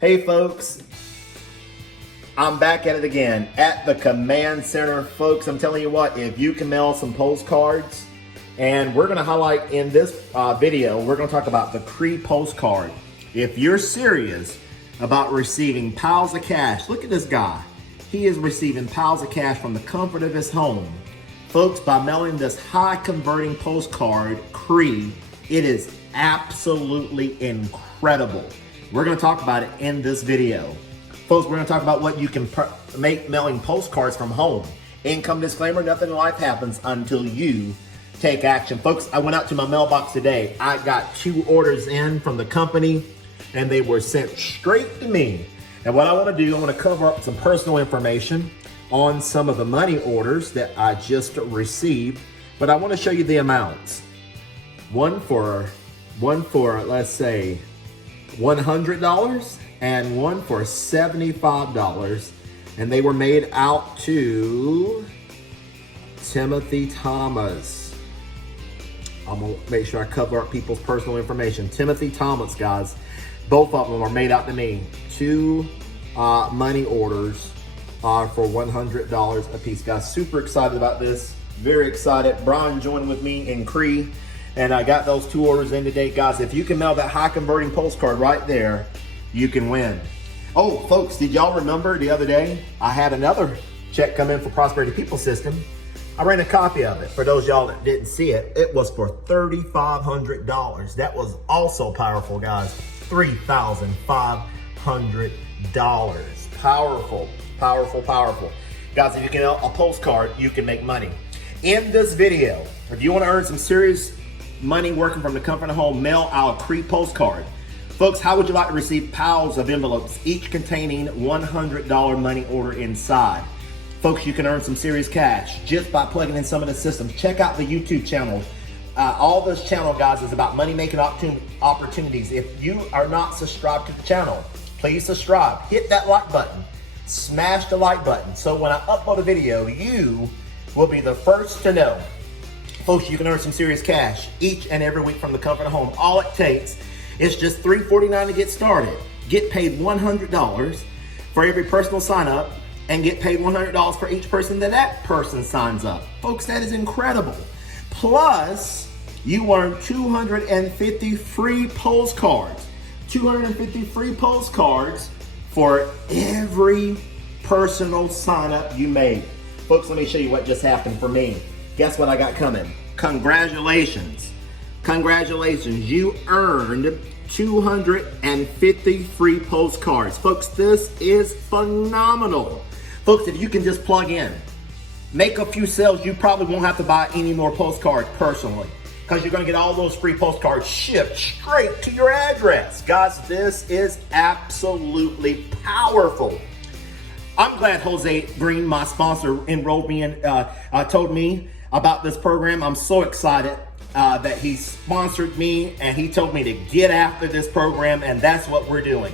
Hey folks, I'm back at it again at the command center. Folks, I'm telling you what, if you can mail some postcards, and we're going to highlight in this video, we're going to talk about the CREC postcard. If you're serious about receiving piles of cash, look at this guy. He is receiving piles of cash from the comfort of his home. Folks, by mailing this high converting postcard, CREC, it is absolutely incredible. We're going to talk about it in this video. Folks, we're going to talk about what you can make mailing postcards from home. Income disclaimer, nothing in life happens until you take action. Folks, I went out to my mailbox today. I got 2 orders in from the company and they were sent straight to me. And what I want to do, I want to cover up some personal information on some of the money orders that I just received, but I want to show you the amounts. One for let's say $100 and one for $75, and they were made out to Timothy Thomas. I'm gonna make sure I cover up people's personal information. Timothy Thomas, guys, both of them are made out to me. 2 money orders for $100 a piece, guys. Super excited about this, very excited. Brian joined with me in CREC, and I got those 2 orders in today, guys. If you can mail that high converting postcard right there, you can win. Oh, folks, did y'all remember the other day I had another check come in for Prosperity People System? I ran a copy of it. For those y'all that didn't see it, it was for $3,500. That was also powerful, guys. $3,500. Powerful, powerful, powerful. Guys, if you can mail a postcard, you can make money. In this video, if you want to earn some serious money working from the comfort of home, mail out a CREC postcard. Folks, how would you like to receive piles of envelopes, each containing $100 money order inside? Folks, you can earn some serious cash just by plugging in some of the systems. Check out the YouTube channel. All this channel, guys, is about money-making opportunities. If you are not subscribed to the channel, please subscribe. Hit that like button. Smash the like button. So when I upload a video, you will be the first to know. Folks, you can earn some serious cash each and every week from the comfort of home. All it takes is just $3.49 to get started. Get paid $100 for every personal sign up and get paid $100 for each person that person signs up. Folks, that is incredible. Plus, you earn 250 free postcards. 250 free postcards for every personal sign up you make. Folks, let me show you what just happened for me. Guess what I got coming? Congratulations. Congratulations, you earned 250 free postcards. Folks, this is phenomenal. Folks, if you can just plug in, make a few sales, you probably won't have to buy any more postcards personally, because you're gonna get all those free postcards shipped straight to your address. Guys, this is absolutely powerful. I'm glad Jose Green, my sponsor, enrolled me in, told me about this program. I'm so excited that he sponsored me and he told me to get after this program, and that's what we're doing.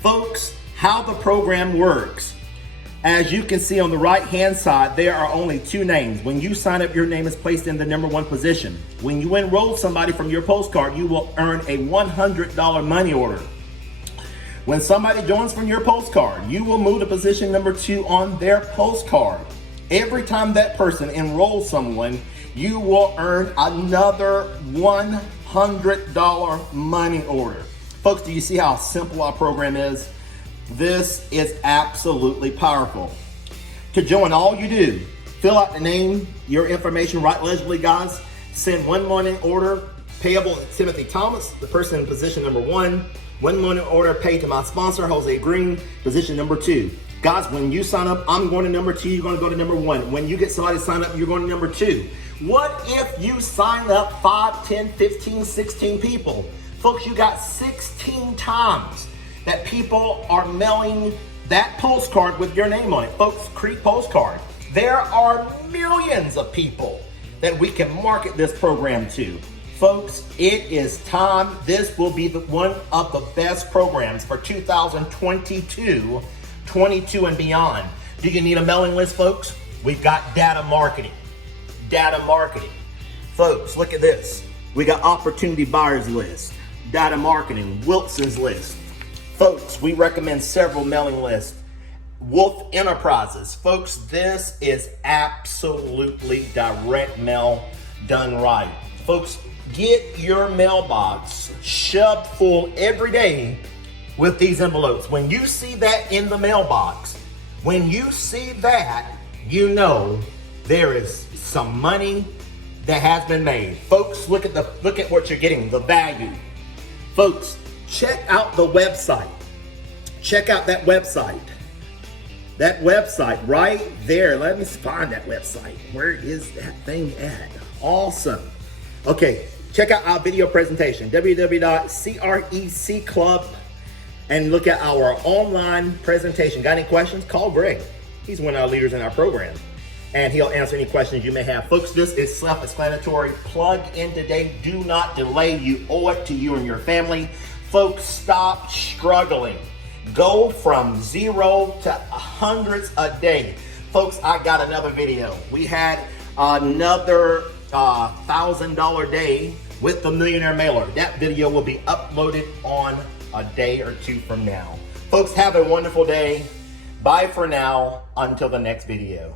Folks, how the program works. As you can see on the right-hand side, there are only 2 names. When you sign up, your name is placed in the #1 position. When you enroll somebody from your postcard, you will earn a $100 money order. When somebody joins from your postcard, you will move to position #2 on their postcard. Every time that person enrolls someone, you will earn another $100 money order. Folks, do you see how simple our program is? This is absolutely powerful. To join, all you do, fill out the name, your information, write legibly, guys. Send 1 money order payable to Timothy Thomas, the person in position #1. 1 money order paid to my sponsor, Jose Green, position #2. Guys, when you sign up, I'm going to #2, you're going to go to #1. When you get somebody to sign up, you're going to #2. What if you sign up 5, 10, 15, 16 people? Folks, you got 16 times that people are mailing that postcard with your name on it. Folks, CREC postcard. There are millions of people that we can market this program to. Folks, it is time. This will be one of the best programs for 2022, 22 and beyond. Do you need a mailing list, folks? We've got data marketing. Data marketing. Folks, look at this. We got opportunity buyers list, data marketing, Wilson's list. Folks, we recommend several mailing lists. Wolf Enterprises. Folks, this is absolutely direct mail done right. Folks, get your mailbox shoved full every day with these envelopes. When you see that in the mailbox, when you see that, you know there is some money that has been made. Folks, look at what you're getting, the value. Folks, check out the website. Check out that website. That website right there. Let me find that website. Where is that thing at? Awesome. Okay, check out our video presentation, www.CREC Club, and look at our online presentation. Got any questions? Call Greg. He's one of our leaders in our program, and he'll answer any questions you may have. Folks, this is self-explanatory. Plug in today. Do not delay. You owe it to you and your family. Folks, stop struggling. Go from 0 to hundreds a day. Folks, I got another video. We had another $1,000 day with the Millionaire Mailer. That video will be uploaded on a day or two from now. Folks, have a wonderful day. Bye for now. Until the next video.